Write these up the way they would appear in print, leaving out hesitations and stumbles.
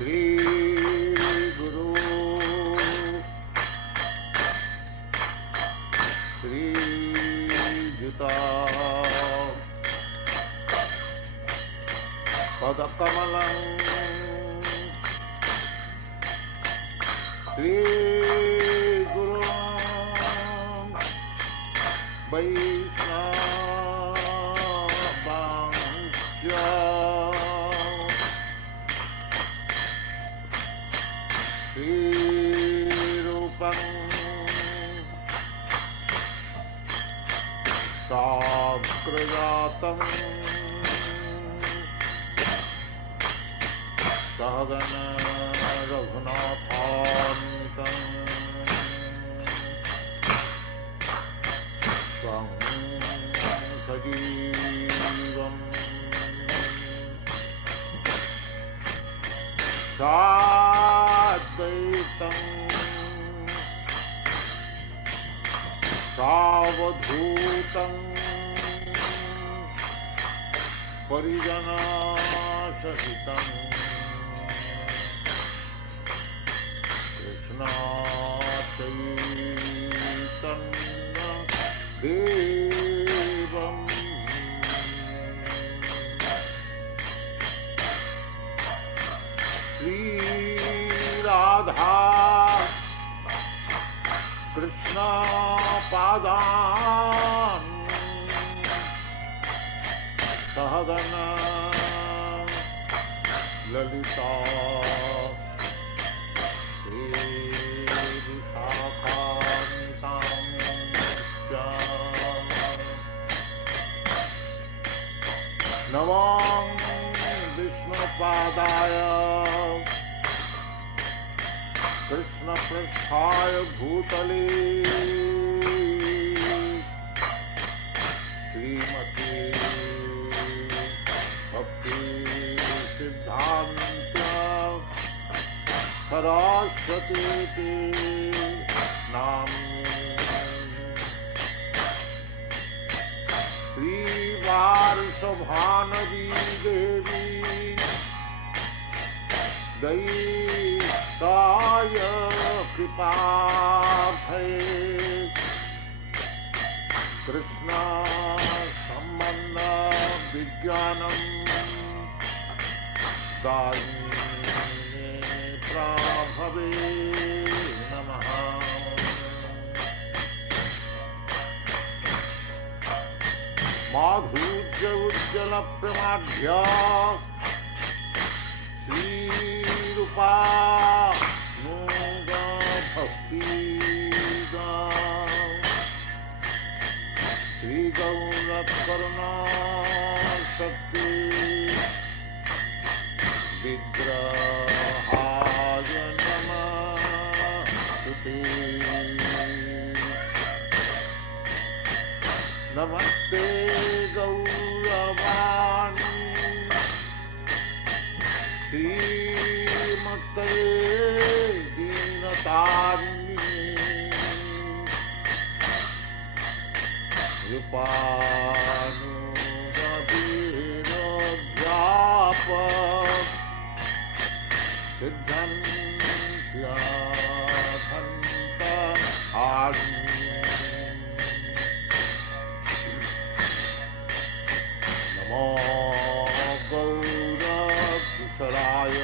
श्री गुरु श्री जुता पदकमलं श्री गुरु वैष्णवांश्च श्रीरूपं साग्रजातं सहगण रघुनाथान्वितं त्वं सजीवं साद्वैतं सावधूतं परिजनसहितं कृष्ण चैतन्य देवं श्री राधा कृष्ण पादान् सहगण ललिता नमो विष्णुपादाय कृष्णपृष्ठाय भूतले श्रीमते भक्ति सिद्धान्त सरस्वती नाम्ने श्रीवार्षभानवी देवी दयिताय कृपार्थये कृष्ण संबंध विज्ञानं दायिने प्रभवे नमः। माधुर्य उज्ज्वल प्रमाढ्य श्रीरूपा भक्ति श्री गौर करुणा शक्ति विग्रहाय नमस्ते। नमस्ते गौरवाणी श्रीमते दीनतारिणी कृपानुरभिरव्यापक सिद्धन्त्याधन्त आर्णी नमो गौरकिशोराय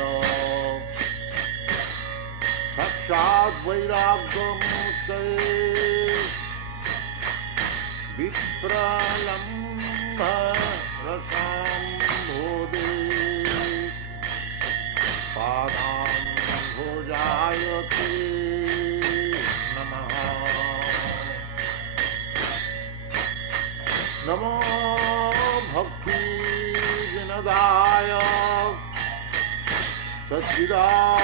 साक्षात् वैराग्यमूर्तये विप्रलम्भ रसम्भोदे पादाम्भोजाय ते नमः। नमो भक्ति विनदाय सच्चिदानन्दनामिने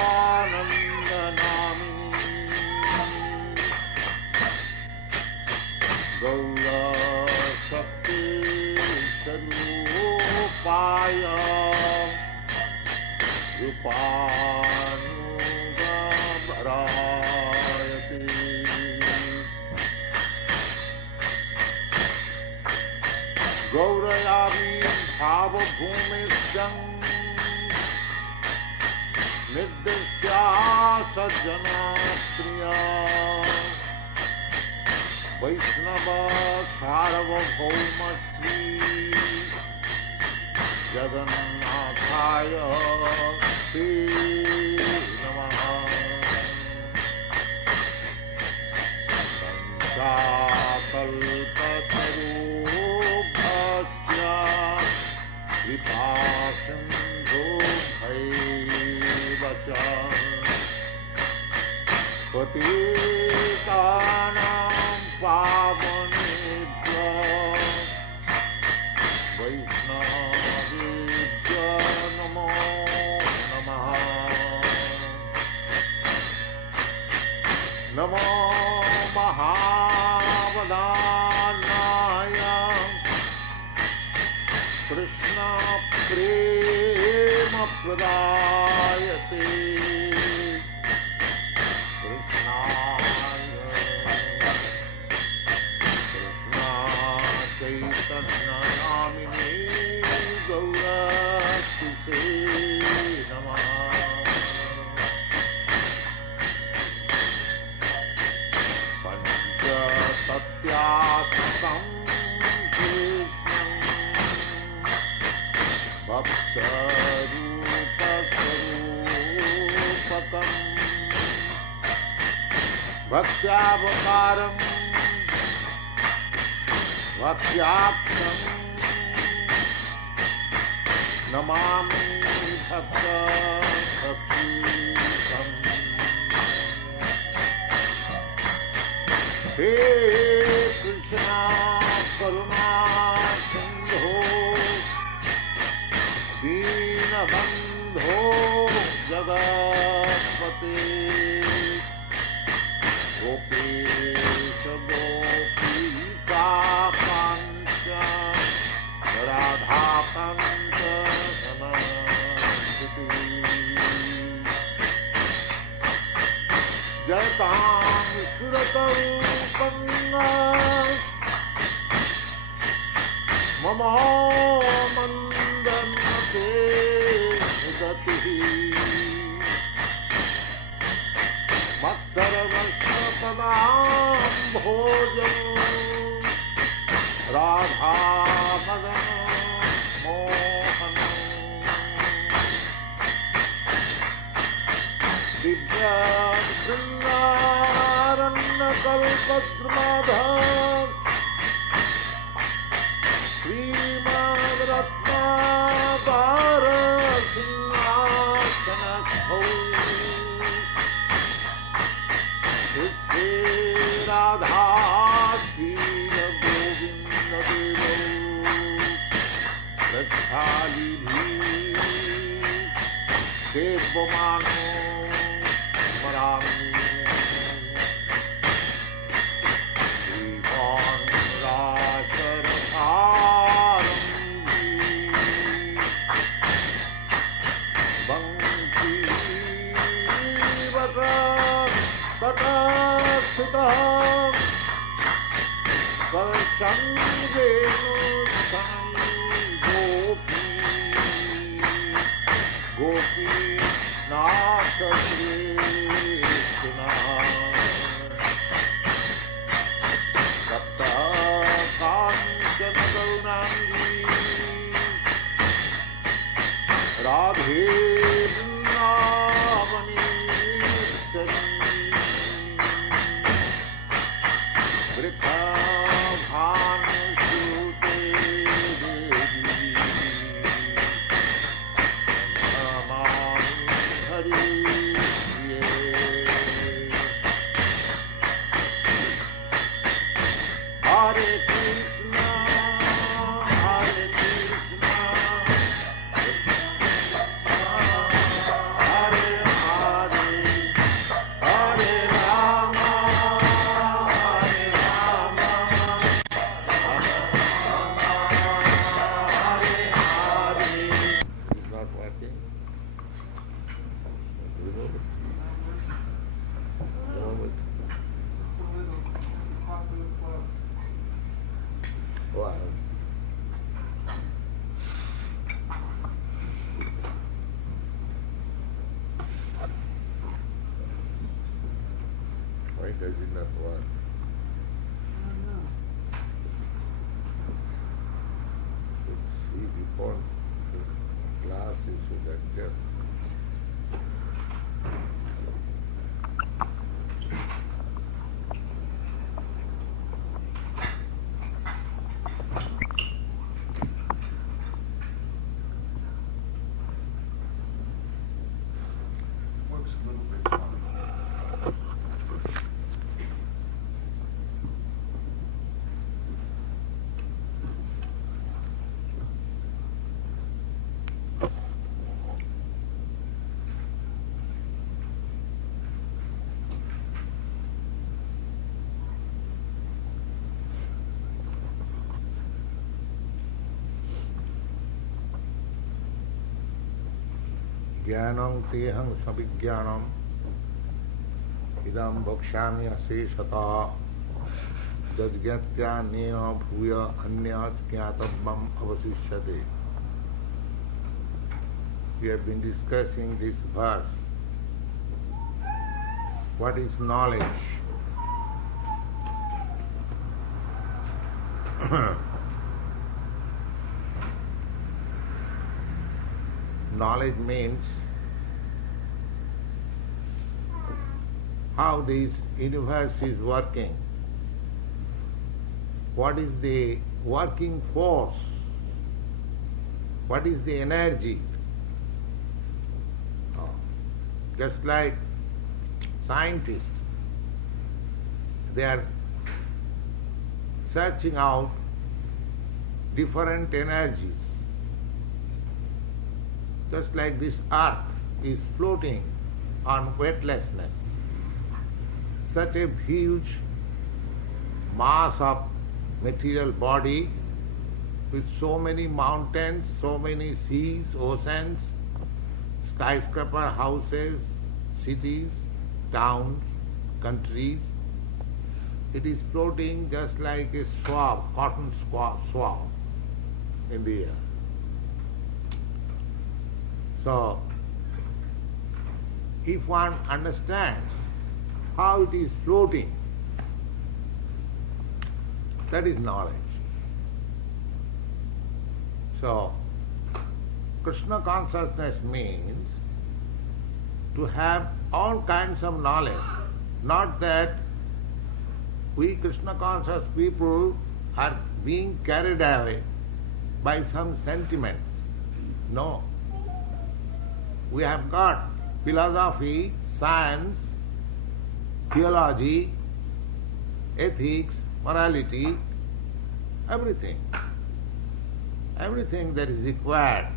गौरशक्ति स्वरूपाय रूपानुगभरायते गौरयामि भावभूमिश्चं निर्दिष्ट्या सज्जना प्रिया वैष्णव सार्वभौम श्री जगन्नाथाय ते नमः। कल्पतरुभ्यश्च कृपा सिन्धुभ्यैव च पतितानां पावनेभ्यो वैष्णवेभ्यो नमो नमः। नमो महावदानाय कृष्ण प्रेम प्रदायते चैतन्यनामिने गौरक्षिते नमः। पञ्चसत्यात्मकं कृष्णं भक्तरूपस्वरूपकम् भक्त्यावतारम् भक्त्याख्यं नमामि भक्तभक्तिकम्। हे कृष्णा करुणा सिन्धो दीनबन्धो जगत्पते गोपेश गोपीकान्त राधाकान्त नमस्ते। जयतां सुरतरूपन्ना मम मन्दन्ते गतिः मत्सर्वस्वपदाम्भोजं राधामदन मोहन दिव्यशृङ्गारण्यकल्पद्रुमधर श्रीमद्रत्नाकर सिंहासनस्थौ श्री राधा शील गोविंद देवौ रक्षालिभिः सेव्यमानो स्मरामि। श्रीमान् तटस्थितः गोपी गोपीनाथ कृष्ण सप्तकाञ्चन गौराङ्गी राधे वृन्दावनेश्वरी वृषभानुसुते देवी Namami हरिप्रिये। does not work? See before the class you should adjust. Works a little bit fine. Jnanam tehang sabhijnanam idam bhakshami aseshata jajgyatya neya bhuya anyat jnatavam avasishyate. We have been discussing this verse. What is knowledge? Knowledge means how this universe is working. What is the working force? What is the energy? Just like scientists, they are searching out different energies. Just like this earth is floating on weightlessness, such a huge mass of material body with so many mountains, so many seas, oceans, skyscraper houses, cities, towns, countries. It is floating just like a swab, cotton swab in the air. So, if one understands how it is floating, that is knowledge. So, Kṛṣṇa consciousness means to have all kinds of knowledge, not that we Kṛṣṇa conscious people are being carried away by some sentiments. No. We have got philosophy, science, theology, ethics, morality, everything. Everything that is required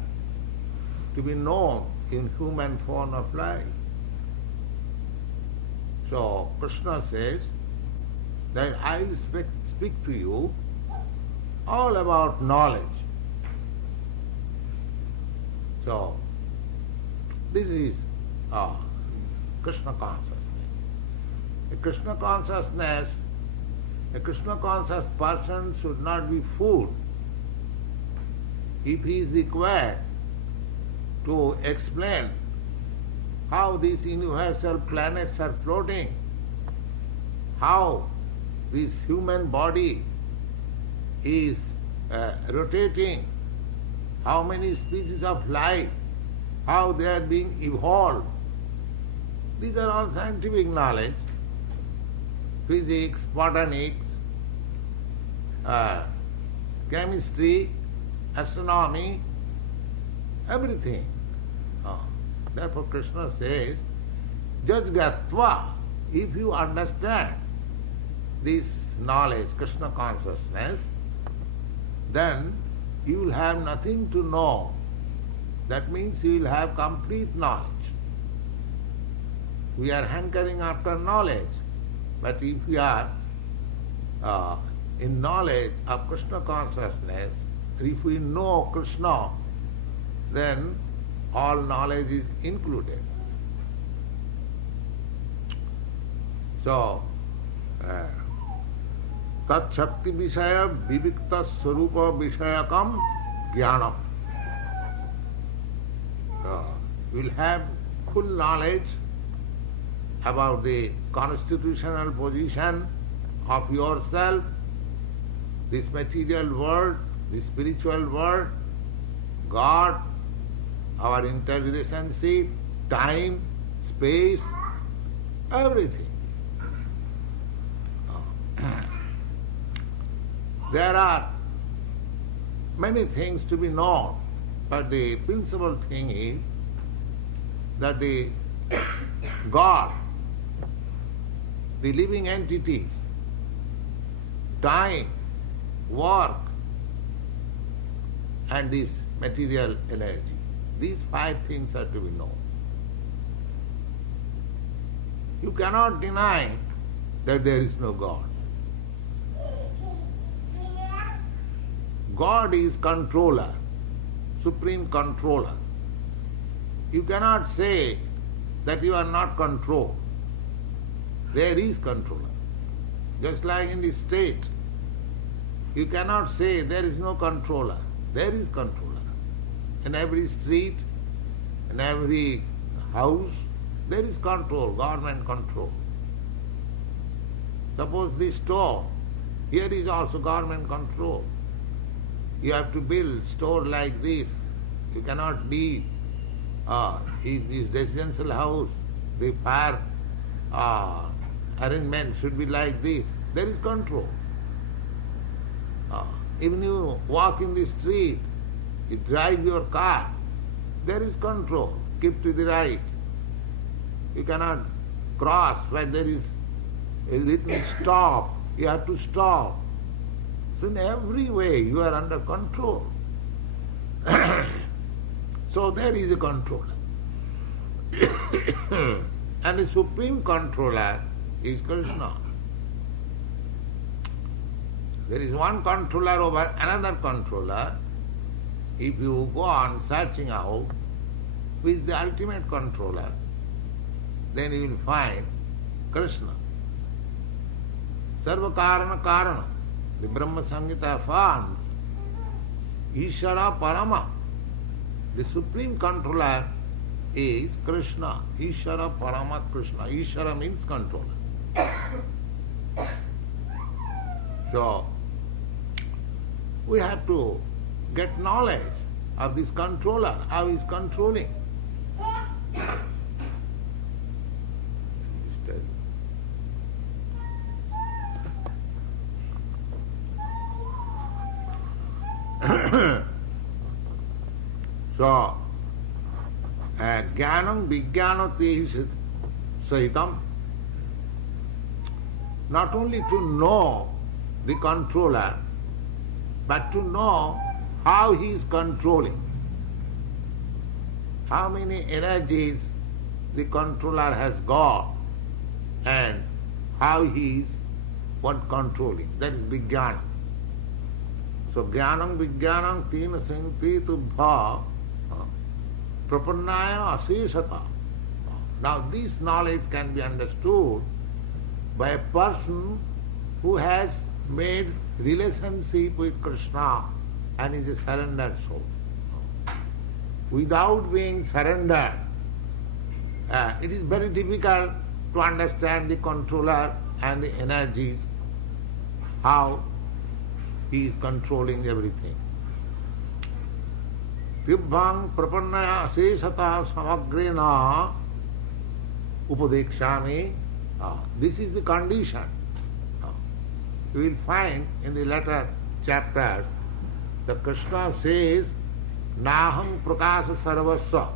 to be known in human form of life. So Kṛṣṇa says that I will speak to you all about knowledge. So this is Kṛṣṇa consciousness. A Kṛṣṇa consciousness, a Kṛṣṇa conscious person should not be fooled if he is required to explain how these universal planets are floating, how this human body is rotating, how many species of life, how they are being evolved. These are all scientific knowledge, physics, botanics, chemistry, astronomy, everything. Therefore Kṛṣṇa says, Jajgatva, if you understand this knowledge, Kṛṣṇa consciousness, then you will have nothing to know. That means you will have complete knowledge. We are hankering after knowledge, but if we are in knowledge of Kṛṣṇa consciousness, if we know Kṛṣṇa, then all knowledge is included. So, tat shakti vishaya vivikta swarupa vishayakam jnanam. We will have full knowledge about the constitutional position of yourself, this material world, the spiritual world, God, our interrelationship, time, space, everything. There are many things to be known, but the principal thing is that the God, the living entities, time, work, and this material energy, these 5 things are to be known. You cannot deny that there is no God. God is controller, supreme controller. You cannot say that you are not controlled. There is controller. Just like in the state, you cannot say there is no controller. There is controller. In every street, in every house, there is control, government control. Suppose this store, here is also government control. You have to build store like this. You cannot be in this residential house, the fire arrangement should be like this. There is control. Even you walk in the street, you drive your car, there is control. Keep to the right. You cannot cross where there is a written stop. You have to stop. So in every way you are under control. So there is a controller. And the supreme controller is Kṛṣṇa. There is one controller over another controller. If you go on searching out who is the ultimate controller, then you will find Kṛṣṇa. Sarva Karana Karana. The Brahma Samhita affirms Ishara Parama. The supreme controller is Kṛṣṇa. Ishara Parama Kṛṣṇa. Ishara means controller. So, we have to get knowledge of this controller, how he is controlling. So, jnanam vijnanati sahitam, not only to know the controller, but to know how he is controlling, how many energies the controller has got, and how he is controlling. That is vijnana. So jnanam vijnanam tina sankti tubha prapannaya aseshata. Now this knowledge can be understood by a person who has made relationship with Kṛṣṇa and is a surrendered soul. Without being surrendered, it is very difficult to understand the controller and the energies, how he is controlling everything. Tibbhang prapannaya aseshata samagrena upadekshami. This is the condition. You will find in the later chapters that Kṛṣṇa says, Naham prakasa sarvasya.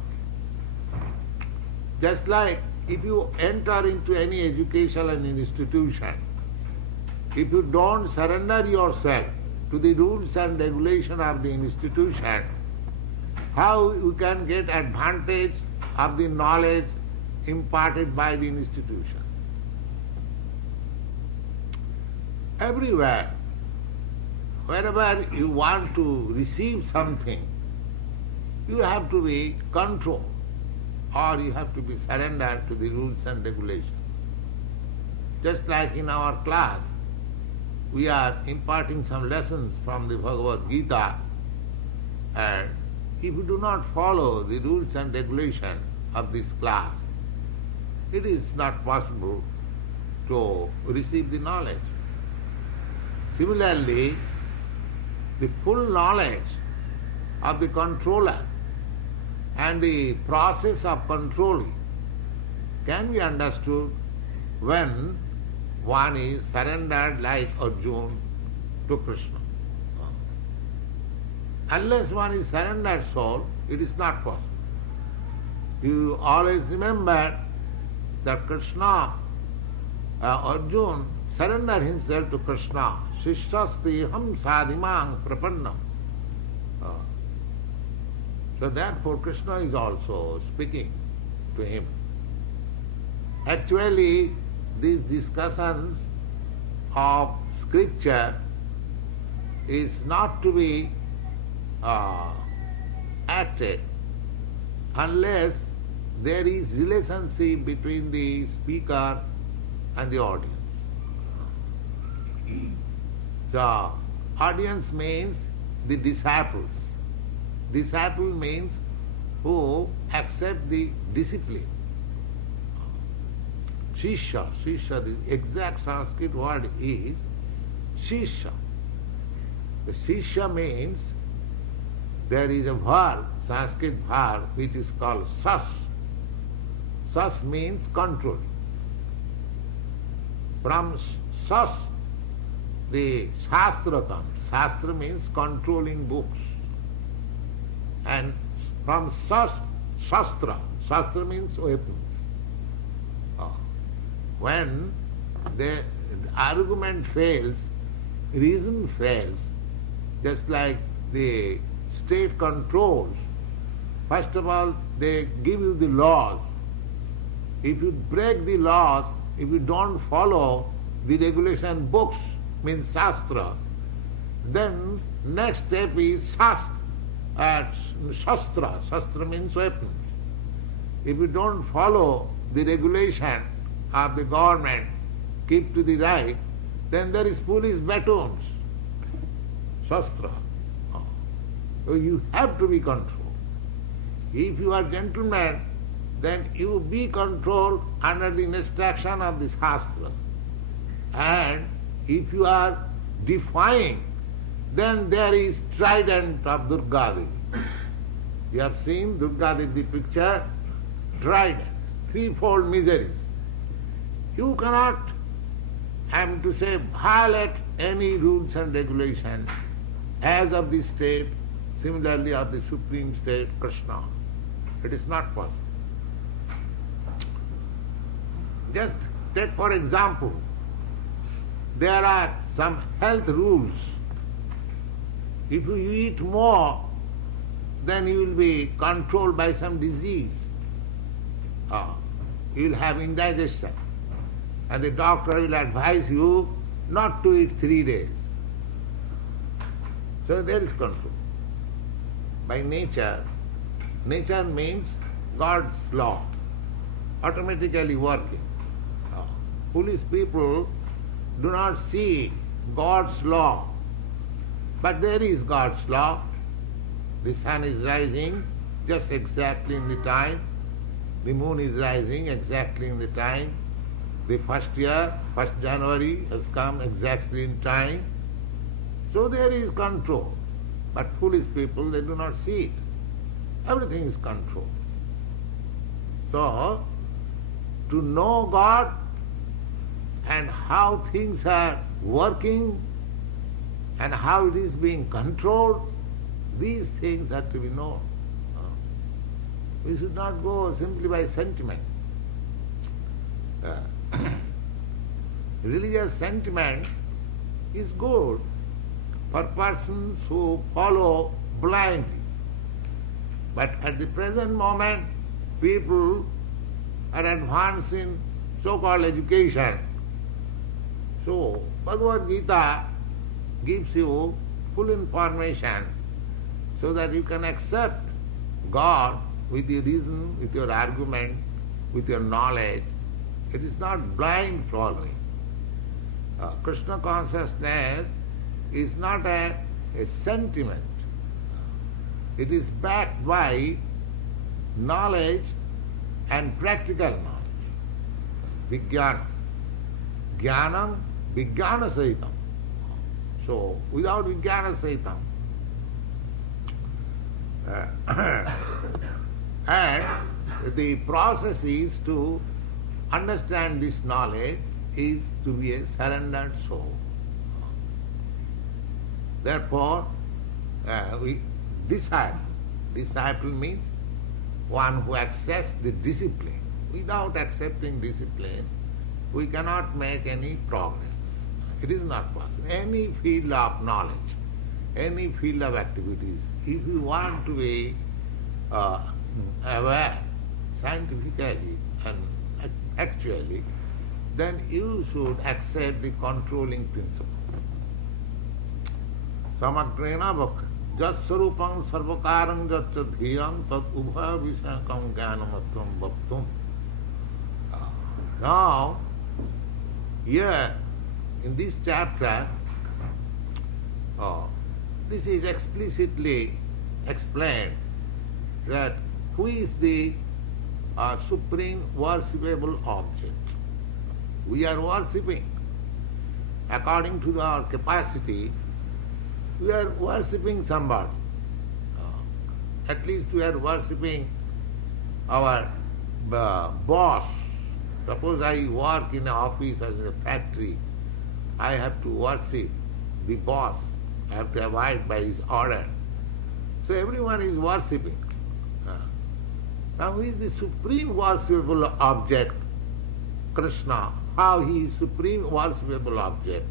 Just like if you enter into any educational institution, if you don't surrender yourself to the rules and regulation of the institution, how you can get advantage of the knowledge imparted by the institution? Everywhere, wherever you want to receive something, you have to be controlled, or you have to be surrendered to the rules and regulations. Just like in our class, we are imparting some lessons from the Bhagavad Gita, and if you do not follow the rules and regulations of this class, it is not possible to receive the knowledge. Similarly, the full knowledge of the controller and the process of controlling can be understood when one is surrendered like Arjuna to Kṛṣṇa. Unless one is surrendered soul, it is not possible. You always remember that Kṛṣṇa, Arjuna surrendered himself to Kṛṣṇa. Shishasti ham sadhimang prapannam. So therefore Kṛṣṇa is also speaking to him. Actually, these discussions of scripture is not to be acted unless there is relationship between the speaker and the audience. So, audience means the disciples. Disciple means who accept the discipline. Shishya, the exact Sanskrit word is Shishya. The Shishya means there is a verb, Sanskrit verb, which is called sas. Sas means control. From sas, the Shastra comes. Shastra means controlling books. And from sas, Shastra. Shastra means weapons. When the argument fails, reason fails, just like the state controls, first of all they give you the laws. If you break the laws, if you don't follow the regulation books, means Shastra, then next step is Shastra. Shastra means weapons. If you don't follow the regulation of the government, keep to the right, then there is police batons. Shastra. So you have to be controlled. If you are gentleman, then you be controlled under the instruction of the Shastra. And if you are defying, then there is trident of Durga Devi. You have seen Durga Devi picture, trident, threefold miseries. You cannot, I am to say, violate any rules and regulations as of the state, similarly of the supreme state, Kṛṣṇa. It is not possible. Just take for example, there are some health rules. If you eat more, then you will be controlled by some disease. You will have indigestion. And the doctor will advise you not to eat 3 days. So there is control. By nature, nature means God's law, automatically working. Foolish people do not see God's law, but there is God's law. The sun is rising just exactly in the time, the moon is rising exactly in the time, the first year, 1st January has come exactly in time. So there is control. But foolish people, they do not see it. Everything is controlled. So, to know God and how things are working and how it is being controlled, these things are to be known. We should not go simply by sentiment. Religious sentiment is good for persons who follow blindly. But at the present moment, people are advanced in so-called education. So, Bhagavad Gita gives you full information so that you can accept God with your reason, with your argument, with your knowledge. It is not blind following. Kṛṣṇa consciousness is not a sentiment. It is backed by knowledge and practical knowledge. Vijnana. Jnanam, Vijnana Sahitam. So, without Vijnana Sahitam. And the process is to understand this knowledge is to be a surrendered soul. Therefore, disciple means one who accepts the discipline. Without accepting discipline, we cannot make any progress. It is not possible. Any field of knowledge, any field of activities, if you want to be aware scientifically and actually, then you should accept the controlling principle. Samagrena bhakti. Jasarupam sarvakarang jatcha dhiyam tat ubhaya visakam jnanamatvam bhaktum. Now, here in this chapter, this is explicitly explained that who is the supreme worshipable object. We are worshipping according to our capacity. We are worshipping somebody. At least we are worshipping our boss. Suppose I work in an office or in a factory, I have to worship the boss. I have to abide by his order. So everyone is worshipping. Now who is the supreme worshipable object? Kṛṣṇa. How he is supreme worshipable object?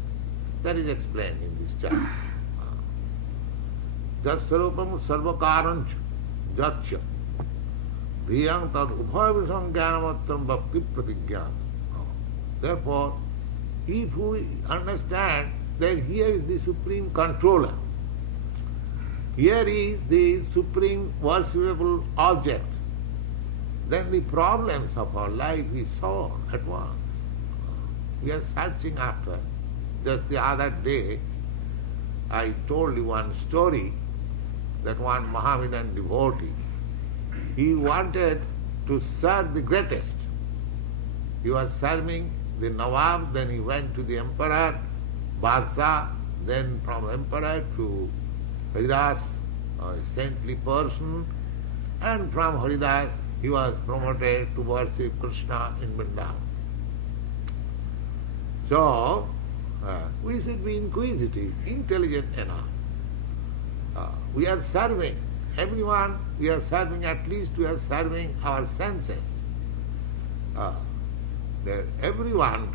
That is explained in this chapter. Jasarupam sarvakaranch jatcha dhiyam tad ubhaya jnanamatram bhakti pratigyan. Therefore, if we understand that here is the supreme controller, here is the supreme worshipable object, then the problems of our life is solved at once. We are searching after. Just the other day, I told you one story that one Mohammedan devotee, he wanted to serve the greatest. He was serving the Nawab, then he went to the emperor, Badshah, then from emperor to Haridas, a saintly person, and from Haridas he was promoted to worship Kṛṣṇa in Vrindavan. So, we should be inquisitive, intelligent enough. We are serving everyone, we are serving, at least we are serving our senses. Everyone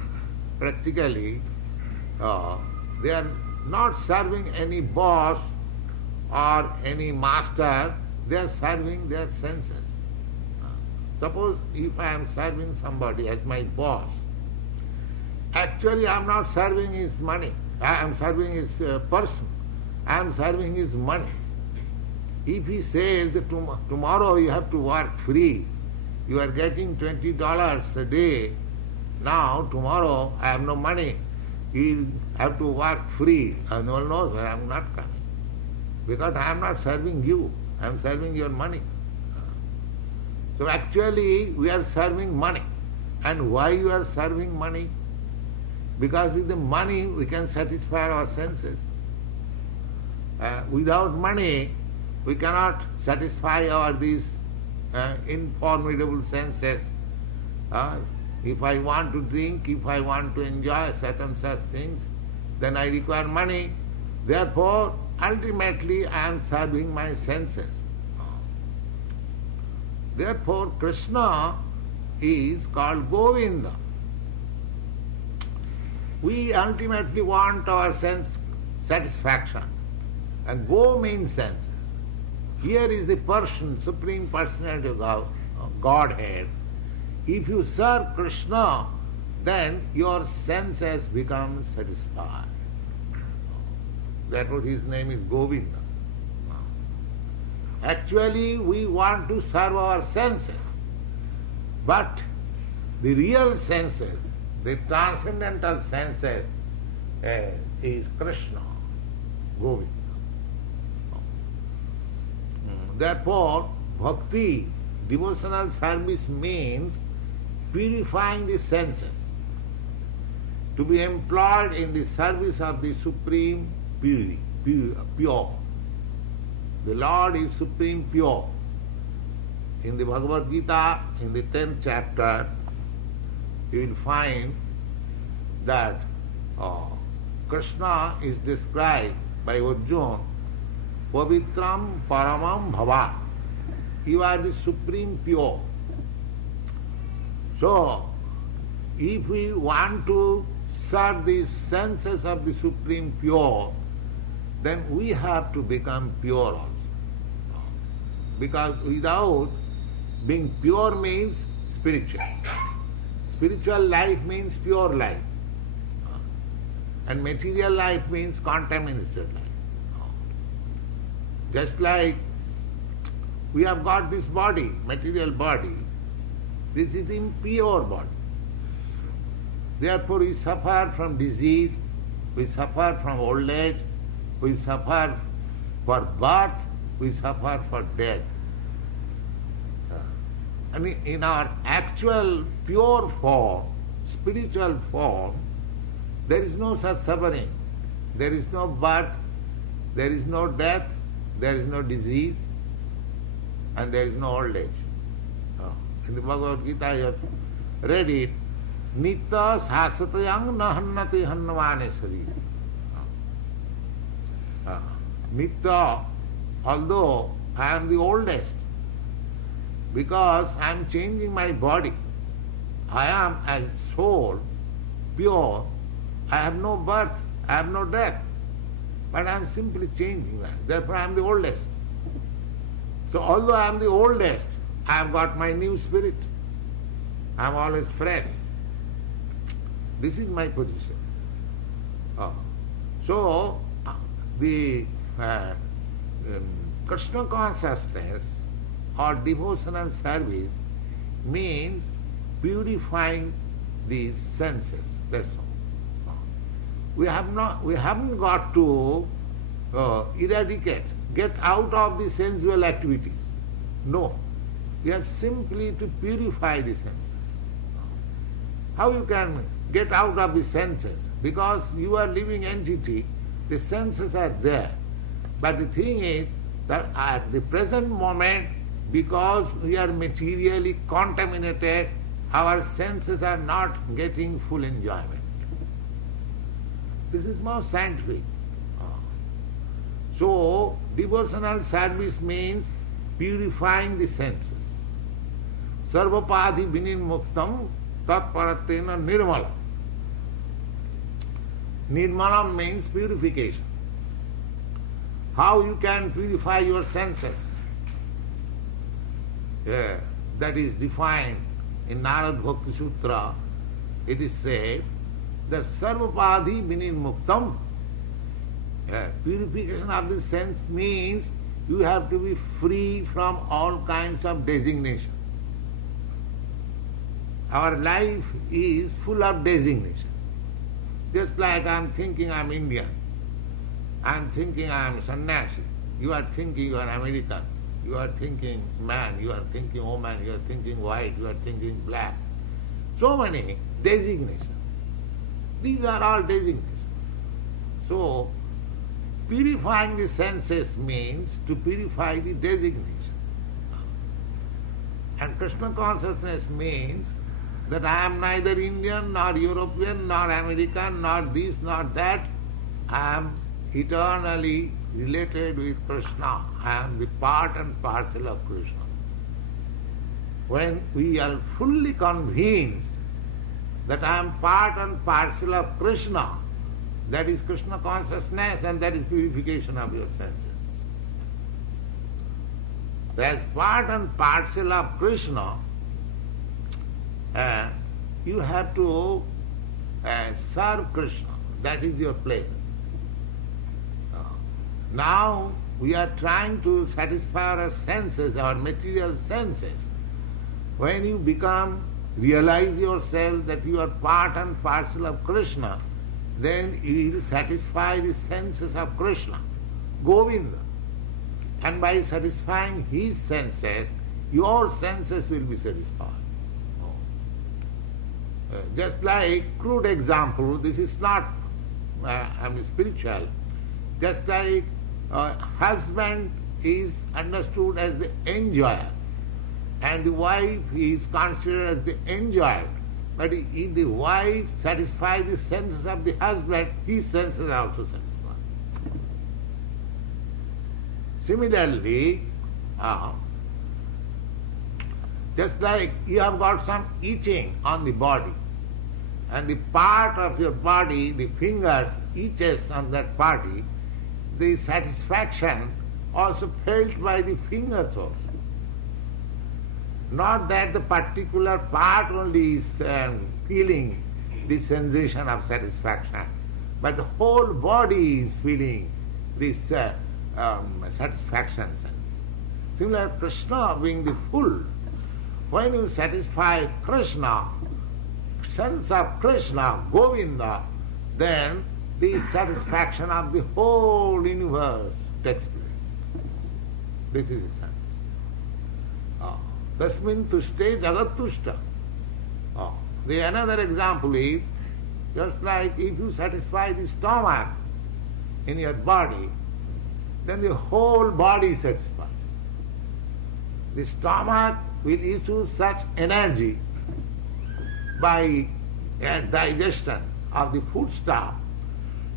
practically, they are not serving any boss or any master, they are serving their senses. Suppose if I am serving somebody as my boss, actually I am not serving his money, I am serving his person, I am serving his money. If he says that tomorrow you have to work free, you are getting $20 a day, now tomorrow I have no money, you have to work free. No, sir, I am not coming. Because I am not serving you, I am serving your money. So actually we are serving money. And why you are serving money? Because with the money we can satisfy our senses. Without money we cannot satisfy these informidable senses. If I want to drink, if I want to enjoy such and such things, then I require money. Therefore, ultimately I am serving my senses. Therefore, Kṛṣṇa is called Govinda. We ultimately want our sense satisfaction. And Go means senses. Here is the person, Supreme Personality of Godhead. If you serve Kṛṣṇa, then your senses become satisfied. Therefore his name is Govinda. Actually we want to serve our senses, but the real senses, the transcendental senses, is Kṛṣṇa, Govinda. Therefore, bhakti, devotional service means purifying the senses, to be employed in the service of the supreme purity, pure. The Lord is supreme pure. In the Bhagavad Gita, in the 10th chapter, you will find that Kṛṣṇa is described by Arjuna, Pavitram Paramam Bhava. You are the supreme pure. So, if we want to serve the senses of the supreme pure, then we have to become pure also. Because without being pure means spiritual. Spiritual life means pure life. And material life means contaminated life. Just like we have got this body, material body, this is impure body. Therefore we suffer from disease, we suffer from old age, we suffer for birth, we suffer for death. And in our actual pure form, spiritual form, there is no such suffering. There is no birth, there is no death, there is no disease, and there is no old age. In the Bhagavad Gita you have read it, Nitya sasatayang nahannati hannavane sarira. Nitya, although I am the oldest, because I am changing my body, I am as soul, pure, I have no birth, I have no death, but I am simply changing that. Therefore I am the oldest. So although I am the oldest, I have got my new spirit. I am always fresh. This is my position. So the Kṛṣṇa consciousness or devotional service means purifying the senses. That's all. We haven't got to eradicate, get out of the sensual activities. No. We have simply to purify the senses. How you can get out of the senses? Because you are living entity, the senses are there. But the thing is that at the present moment, because we are materially contaminated, our senses are not getting full enjoyment. This is more scientific. So, devotional service means purifying the senses. Sarvapadhi vinimuktam tatparatena nirmala. Nirmala means purification. How you can purify your senses? That is defined in Narad Bhakti Sutra. It is said that sarvapadhi vinimuktam. Purification of the sense means you have to be free from all kinds of designation. Our life is full of designation. Just like I am thinking I am Indian, I am thinking I am sannyasi, you are thinking you are American, you are thinking man, you are thinking woman, you are thinking white, you are thinking black. So many designations. These are all designations. So, purifying the senses means to purify the designation. And Kṛṣṇa consciousness means that I am neither Indian, nor European, nor American, nor this, nor that. I am eternally related with Kṛṣṇa. I am the part and parcel of Kṛṣṇa. When we are fully convinced that I am part and parcel of Kṛṣṇa, that is Kṛṣṇa consciousness and that is purification of your senses. As part and parcel of Kṛṣṇa, you have to serve Kṛṣṇa. That is your pleasure. Now we are trying to satisfy our senses, our material senses. When you realize yourself that you are part and parcel of Kṛṣṇa, then you will satisfy the senses of Kṛṣṇa, Govinda. And by satisfying his senses, your senses will be satisfied. Just like crude example, this is not spiritual. Just like husband is understood as the enjoyer, and the wife is considered as the enjoyer. But if the wife satisfies the senses of the husband, his senses are also satisfied. Similarly, just like you have got some itching on the body, and the part of your body, the fingers, itches on that body, the satisfaction also felt by the fingers also. Not that the particular part only is feeling the sensation of satisfaction, but the whole body is feeling this satisfaction sense. Similarly, Kṛṣṇa being the full, when you satisfy Kṛṣṇa, sense of Kṛṣṇa, Govinda, then the satisfaction of the whole universe takes place. This is the sense. Tasmin tushte jagat tushta. The another example is, just like if you satisfy the stomach in your body, then the whole body is satisfied. The stomach will issue such energy by digestion of the foodstuff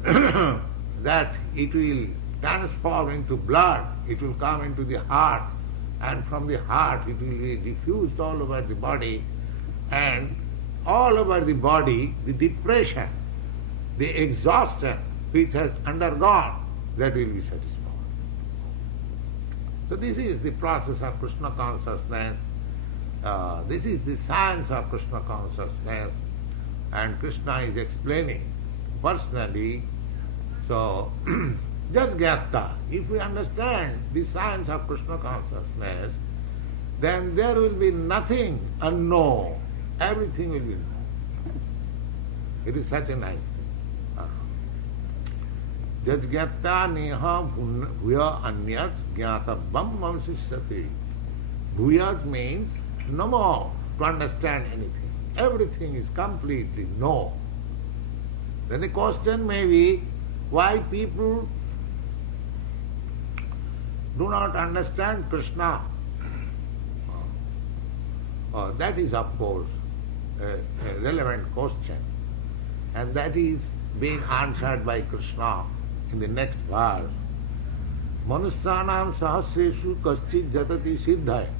that it will transform into blood, it will come into the heart, and from the heart it will be diffused all over the body, and all over the body the depression, the exhaustion which has undergone, that will be satisfied. So this is the process of Kṛṣṇa consciousness. This is the science of Kṛṣṇa consciousness, and Kṛṣṇa is explaining personally. So, Jajgata, if we understand the science of Kṛṣṇa consciousness, then there will be nothing unknown. Everything will be known. It is such a nice thing. Jajgata neha bhuya anyat jnatavam mamsishyati. Bhuyat means no more to understand anything. Everything is completely known. Then the question may be, why people do not understand Kṛṣṇa? That is, of course, a relevant question. And that is being answered by Kṛṣṇa in the next verse. Manusyanam sahasreshu kaschit jatati siddhaya.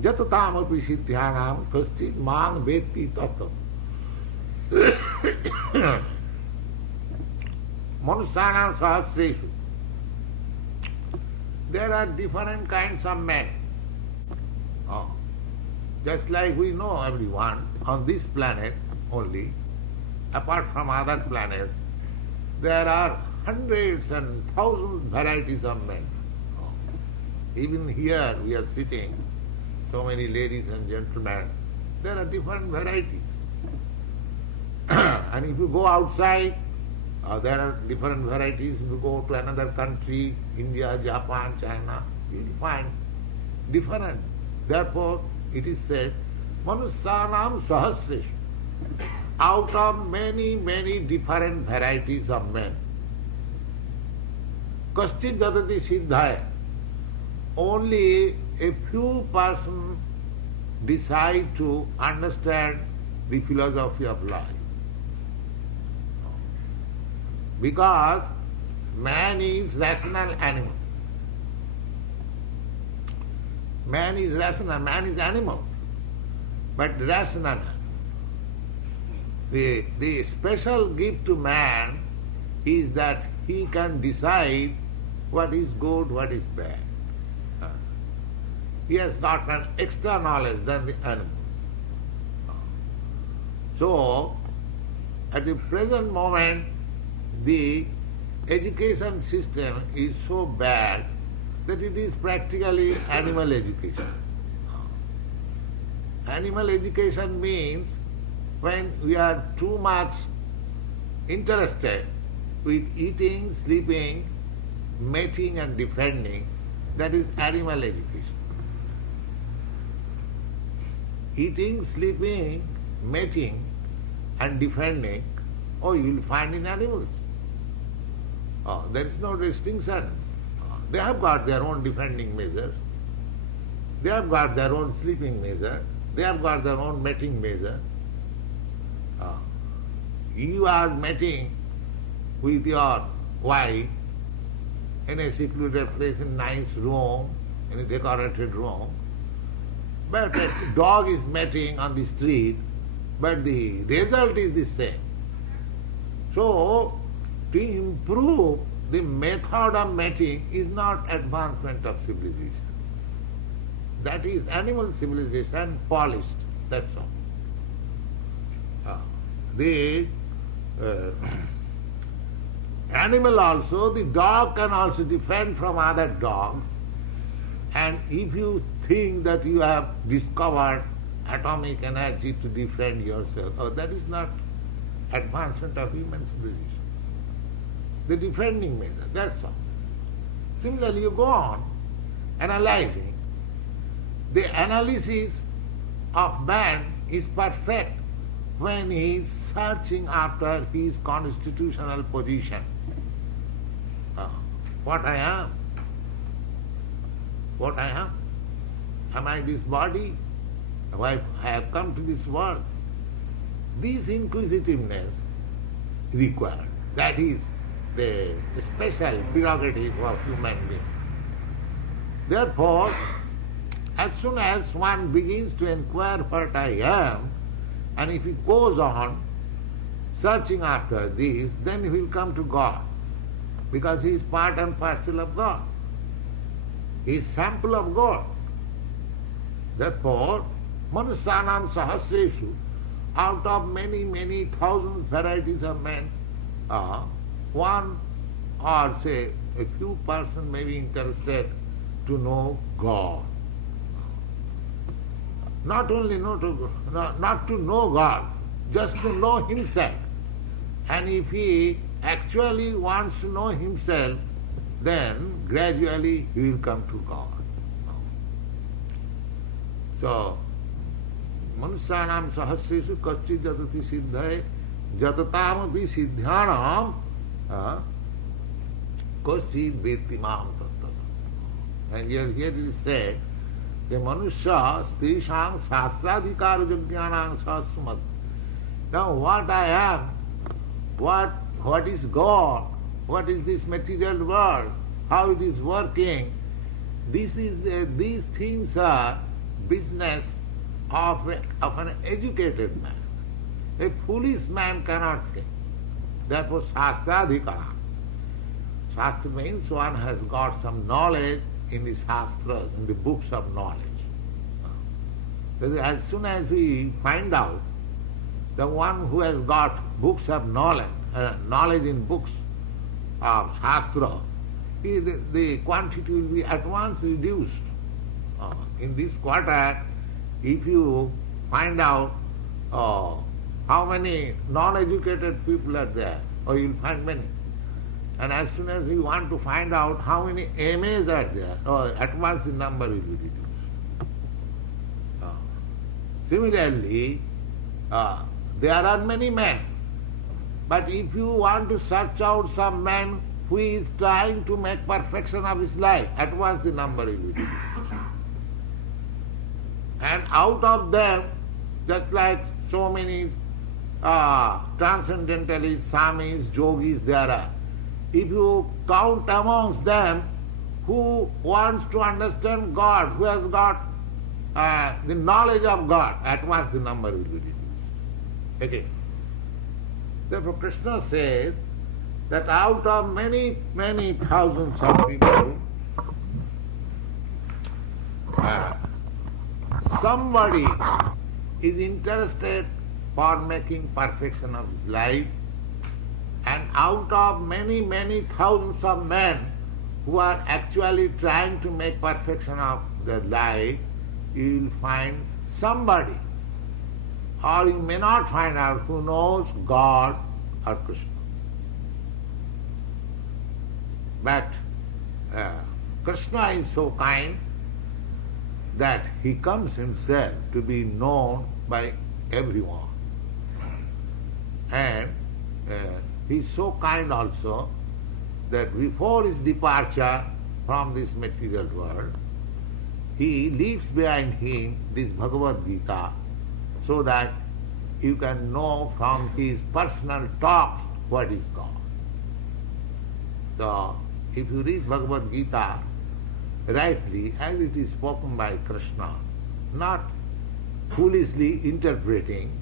Jatutamapi siddhyanam kaschit mang vetti tattvam. Manusyanam sahasreshu. There are different kinds of men. Just like we know everyone on this planet only, apart from other planets, there are hundreds and thousands varieties of men. Even here we are sitting, so many ladies and gentlemen, there are different varieties. And if you go outside, there are different varieties. If you go to another country, India, Japan, China, you will find different. Therefore, it is said, Manusyanam sahasreshu. Out of many, many different varieties of men, kaschit jatati siddhaya. Only a few persons decide to understand the philosophy of life. Because man is rational animal. Man is rational, man is animal, but rational. The special gift to man is that he can decide what is good, what is bad. He has got an extra knowledge than the animals. So, at the present moment, the education system is so bad that it is practically animal education. Animal education means when we are too much interested with eating, sleeping, mating and defending, that is animal education. eating, sleeping, mating and defending, you will find in animals. There is no distinction. They have got their own defending measures. They have got their own sleeping measure. They have got their own mating measure. You are mating with your wife in a secluded place, in a nice room, in a decorated room. But a dog is mating on the street, but the result is the same. So, to improve the method of mating is not advancement of civilization. That is animal civilization polished, that's all. The animal also, the dog can also defend from other dogs, and if you think that you have discovered atomic energy to defend yourself, that is not advancement of human civilization. The defending measure, that's all. Similarly, you go on analyzing. The analysis of man is perfect when he is searching after his constitutional position. What I am? What I am? Am I this body? I have come to this world. This inquisitiveness required. That is the special prerogative of human being. Therefore, as soon as one begins to inquire what I am, and if he goes on searching after this, then he will come to God, because he is part and parcel of God. He is sample of God. Therefore, manusyanam sahasreshu, out of many, many thousands varieties of men, one or say a few persons may be interested to know God. Not only not to know God, just to know himself. And if he actually wants to know himself, then gradually he will come to God. So, manusyanam sahasreshu kaschid jatati siddhaye jatatam api siddhyanam kaschid vetti mam tattva. And here it is said, the manusya strishang sastradhikara jagyanang sahasramad. Now what I am, what is God, what is this material world, how it is working, these things are business of an educated man. A foolish man cannot think. Therefore sastradhikara. Shastra means one has got some knowledge in the shastras, in the books of knowledge. As soon as we find out the one who has got books of knowledge, knowledge in books of shastra, the quantity will be at once reduced. In this quarter, if you find out how many non-educated people are there, you'll find many. And as soon as you want to find out how many MAs are there, at once the number will be reduced. Similarly, there are many men, but if you want to search out some man who is trying to make perfection of his life, at once the number will be reduced. And out of them, just like so many transcendentalists, samis, yogis there are, if you count amongst them who wants to understand God, who has got the knowledge of God, at once the number will be reduced. Again. Therefore Kṛṣṇa says that out of many, many thousands of people, somebody is interested for making perfection of his life, and out of many, many thousands of men who are actually trying to make perfection of their life, you will find somebody, or you may not find out, who knows God or Kṛṣṇa. But Kṛṣṇa is so kind that he comes himself to be known by everyone. And he is so kind also that before his departure from this material world, he leaves behind him this Bhagavad Gita so that you can know from his personal talks what is God. So, if you read Bhagavad Gita rightly as it is spoken by Kṛṣṇa, not foolishly interpreting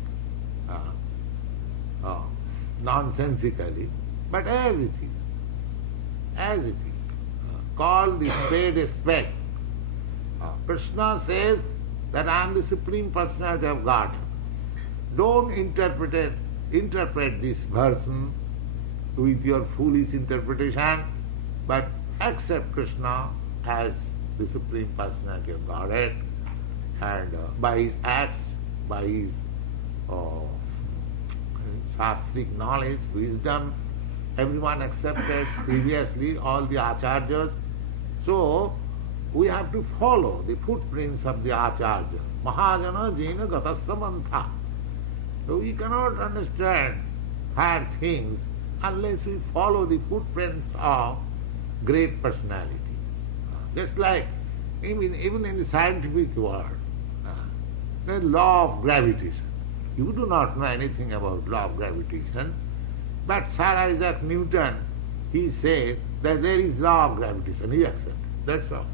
nonsensically, but as it is, call the spade a spade. Kṛṣṇa says that I am the Supreme Personality of God. Don't interpret this version with your foolish interpretation, but accept Kṛṣṇa as the Supreme Personality of Godhead, and by his acts, by his shastric knowledge, wisdom, everyone accepted previously, all the acharyas. So, we have to follow the footprints of the acharya. Mahajana jena gatasamantha. So we cannot understand higher things unless we follow the footprints of great personalities. Just like even in the scientific world, the law of gravitation. You do not know anything about law of gravitation, but Sir Isaac Newton, he says that there is law of gravitation. He accepts. That's all.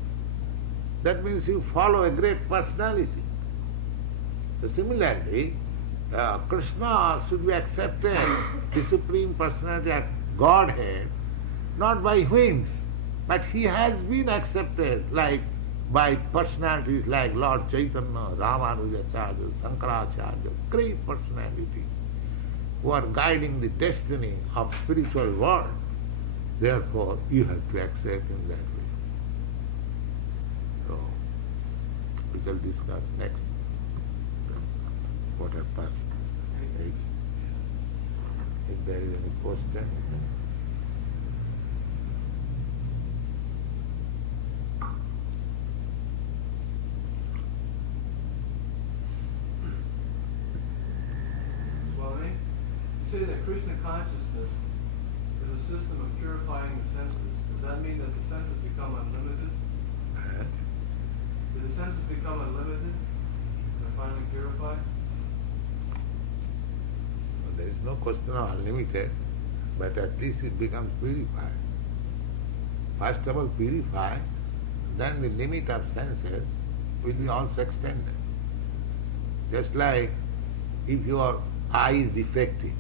That means you follow a great personality. So similarly, Kṛṣṇa should be accepted, the Supreme Personality of Godhead, not by whims, but he has been accepted like by personalities like Lord Chaitanya, Ramanujacharya, Shankaracharya, great personalities who are guiding the destiny of spiritual world. Therefore, you have to accept in that way. So, we shall discuss next. What have passed. If there is any question. Swami, you say that Kṛṣṇa consciousness is a system of purifying the senses. Does that mean that the senses become unlimited? Do the senses become unlimited and finally purified? There is no question of unlimited, but at least it becomes purified. First of all purify, then the limit of senses will be also extended. Just like if your eye is defective,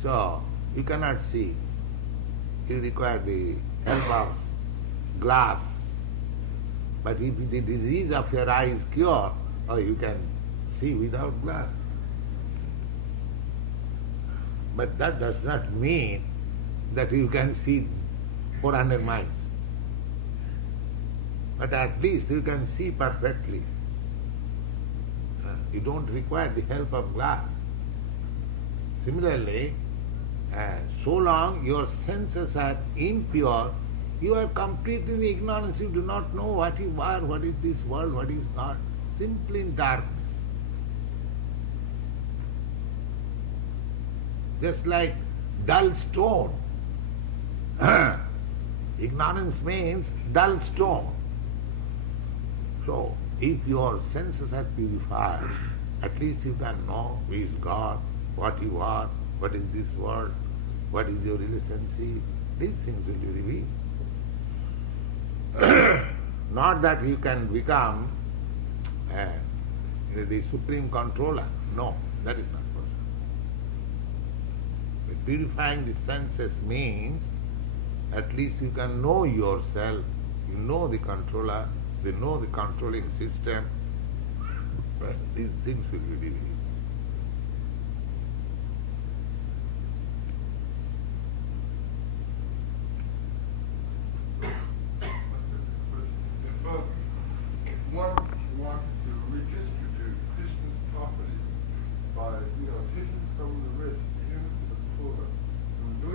so you cannot see, you require the help of glass. But if the disease of your eye is cured, you can see without glass. But that does not mean that you can see 400 miles. But at least you can see perfectly. You don't require the help of glass. Similarly, so long your senses are impure, you are completely in ignorance. You do not know what you are, what is this world, what is God. Simply in darkness. Just like dull stone. Ignorance means dull stone. So, if your senses are purified, at least you can know who is God, what you are, what is this world, what is your relationship. These things will be revealed. Not that you can become the supreme controller. No, that is not possible. Purifying the senses means at least you can know yourself, you know the controller, you know the controlling system. These things will be revealed. If one wanted to redistribute Krishna's property by, taking from the rich, giving to the poor,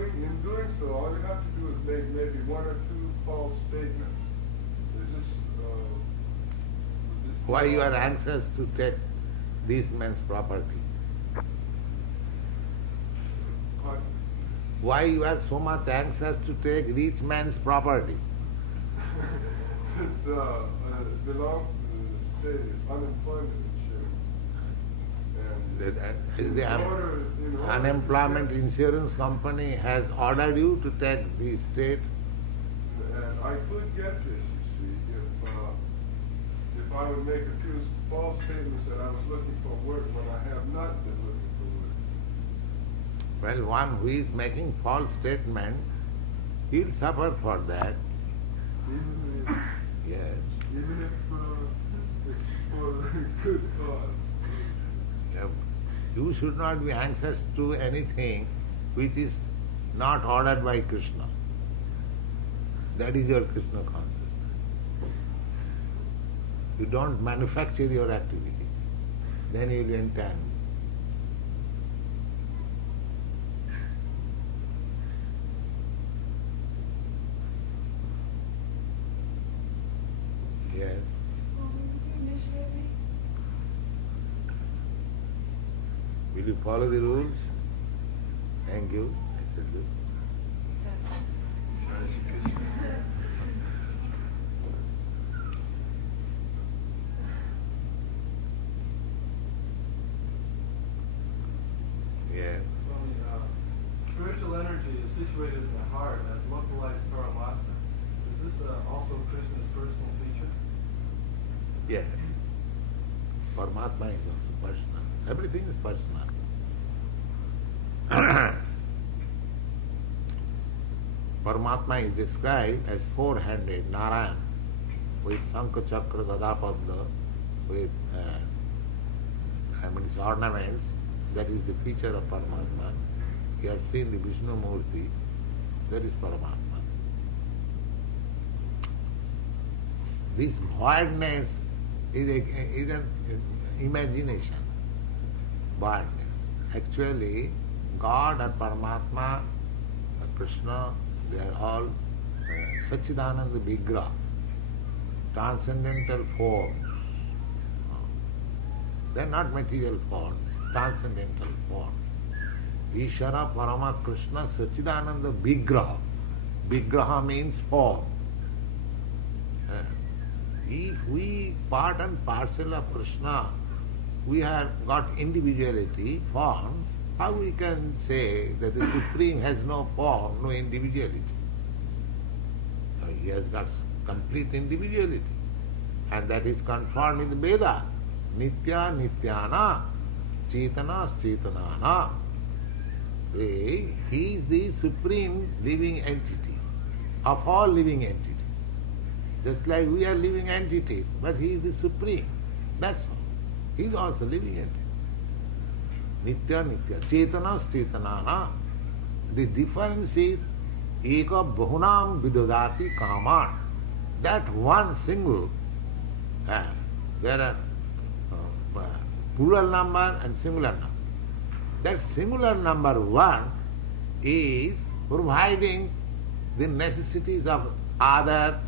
in doing so, all you have to do is make maybe one or two false statements. Is this Why you are anxious to take this man's property? Pardon? Why you are so much anxious to take rich man's property? It's belongs to the state unemployment insurance. And The unemployment insurance company has ordered you to take the estate. And I could get this, you see, if I would make a few false statements that I was looking for work when I have not been looking for work. Well, one who is making false statement, he'll suffer for that. Even if, Yes. even if it's for a good cause. You should not be anxious to anything which is not ordered by Kṛṣṇa. That is your Kṛṣṇa consciousness. You don't manufacture your activities. Then you will entangle. Yes. Will you follow the rules? Thank you. I said good. Yeah. Swami, spiritual energy is situated in the heart as localized paramatma. Is this also Krishna's personal feature? Yes. Paramatma is also personal. Everything is personal. Paramatma is described as four-handed Narayan with Sankha Chakra Gada Padma, with his ornaments. That is the feature of Paramatma. You have seen the Vishnu Murti, that is Paramatma. This voidness is an imagination. Voidness. Actually, God or Paramatma, Kṛṣṇa, they are all Sachidananda Vigraha, transcendental forms. They are not material forms, transcendental forms. Ishvara Parama Kṛṣṇa Sachidananda Vigraha. Vigraha means form. If we part and parcel of Kṛṣṇa, we have got individuality, forms, how we can say that the Supreme has no form, no individuality? He has got complete individuality. And that is confirmed in the Vedas. Nitya Nityana, Chetana Chetanana. He is the supreme living entity of all living entities. Just like we are living entities, but he is the supreme. That's all. He is also living entity. Nitya Nitya. Chetana Chetanana. The difference is Eka Bahunam Vidodati Kaman. That one single, there are plural number and singular number. That singular number one is providing the necessities of other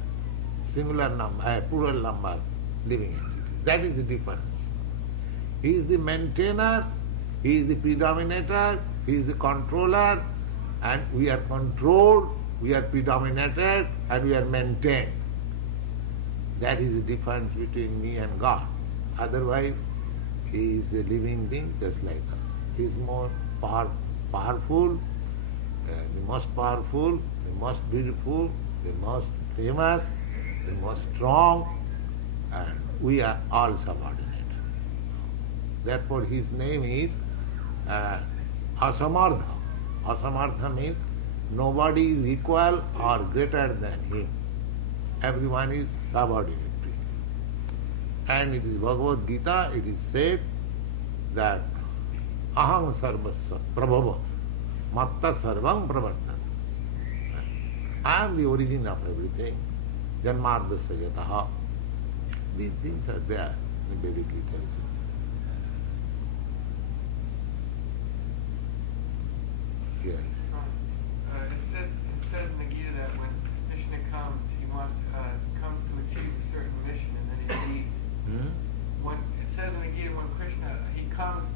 singular number, plural number living entities. That is the difference. He is the maintainer, he is the predominator, he is the controller, and we are controlled, we are predominated, and we are maintained. That is the difference between me and God. Otherwise, he is a living being just like us. He is more powerful, the most powerful, the most beautiful, the most famous, the most strong, and we are all subordinate. Therefore his name is Asamartha. Asamartha means nobody is equal or greater than him. Everyone is subordinate to him. And it is Bhagavad Gita, it is said that Aham sarvasya prabhava matta sarvam pravartana. I am the origin of everything. Janmardasya yataha. These things are there in Vedic literature. Yes. It says in the Gita that when Krishna comes, he comes to achieve a certain mission and then he leaves. comes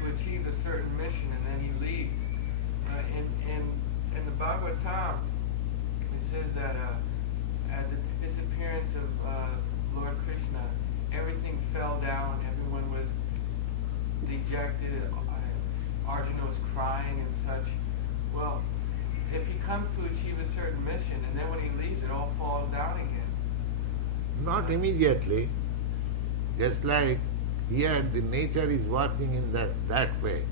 to achieve a certain mission and then he leaves. In the Bhagavatam, it says that at the disappearance of Lord Krishna, everything fell down, everyone was dejected, Arjuna was crying and such. Well, if he comes to achieve a certain mission and then when he leaves it all falls down again. Not immediately. Just like here the nature is working in that way.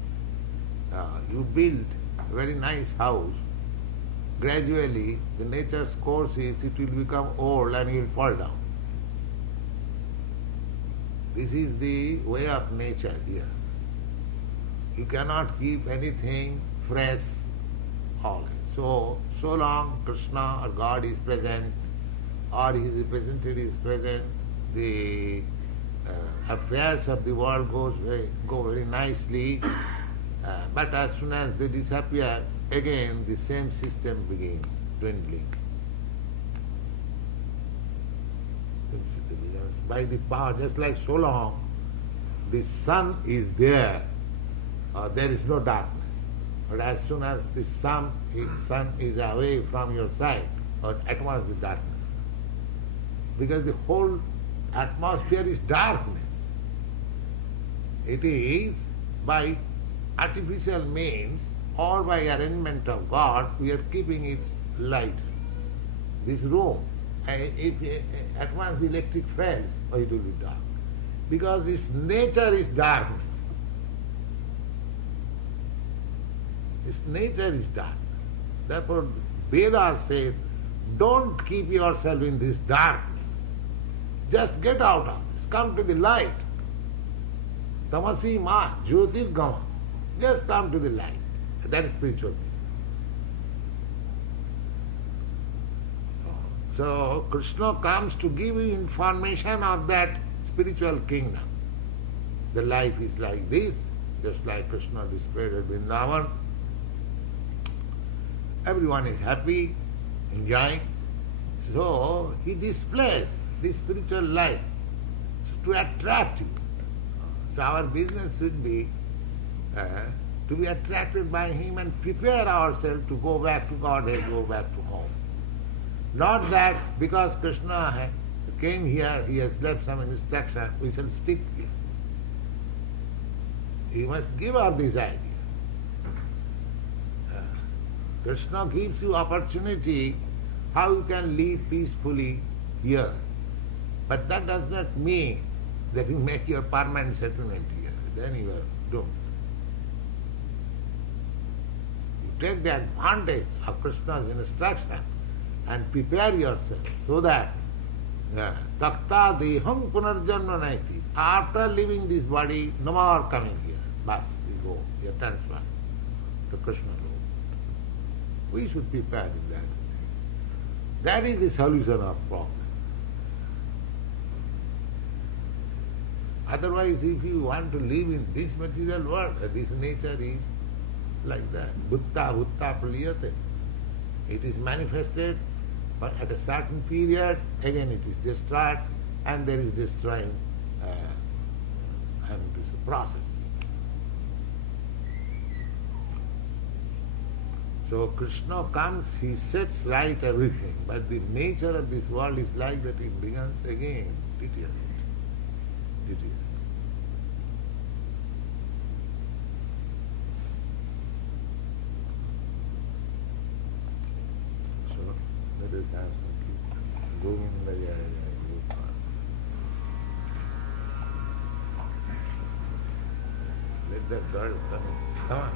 You build a very nice house, gradually the nature's course is it will become old and you will fall down. This is the way of nature here. You cannot keep anything fresh always. So long Kṛṣṇa or God is present or his representative is present, the affairs of the world go very nicely, but as soon as they disappear, again the same system begins dwindling. By the power, just like so long the sun is there is no darkness. But as soon as the sun is away from your sight, at once the darkness comes. Because the whole atmosphere is darkness. It is by artificial means or by arrangement of God we are keeping it light. This room, if at once the electric fails, it will be dark. Because its nature is darkness. Its nature is darkness. Therefore, Veda says, don't keep yourself in this darkness. Just get out of this. Come to the light. Tamasi ma jyotirgama. Just come to the light. That is spiritual meaning. So, Kṛṣṇa comes to give you information of that spiritual kingdom. The life is like this, just like Kṛṣṇa displayed at Vrindavan. Everyone is happy, enjoying. So, he displays this spiritual life to attract you. So, our business should be to be attracted by him and prepare ourselves to go back to Godhead, go back to home. Not that because Kṛṣṇa came here, he has left some instruction, we shall stick here. You must give up this idea. Kṛṣṇa gives you opportunity how you can live peacefully here. But that does not mean that you make your permanent settlement here. Then you are doomed. You take the advantage of Kṛṣṇa's instruction and prepare yourself so that takta deham punarjanma naiti. After leaving this body, no more coming here. Bas, you go, you are transferred to Kṛṣṇa Lok. We should prepare in that. That is the solution of problem. Otherwise, if you want to live in this material world, this nature is like that. Bhutta praliyate. It is manifested, but at a certain period, again it is destroyed, and there is destroying, and it is a process. So Kṛṣṇa comes, he sets right everything, but the nature of this world is like that it begins again, deteriorate. So let us have some Govinda Jaya Jaya. Let that girl come in. Come on.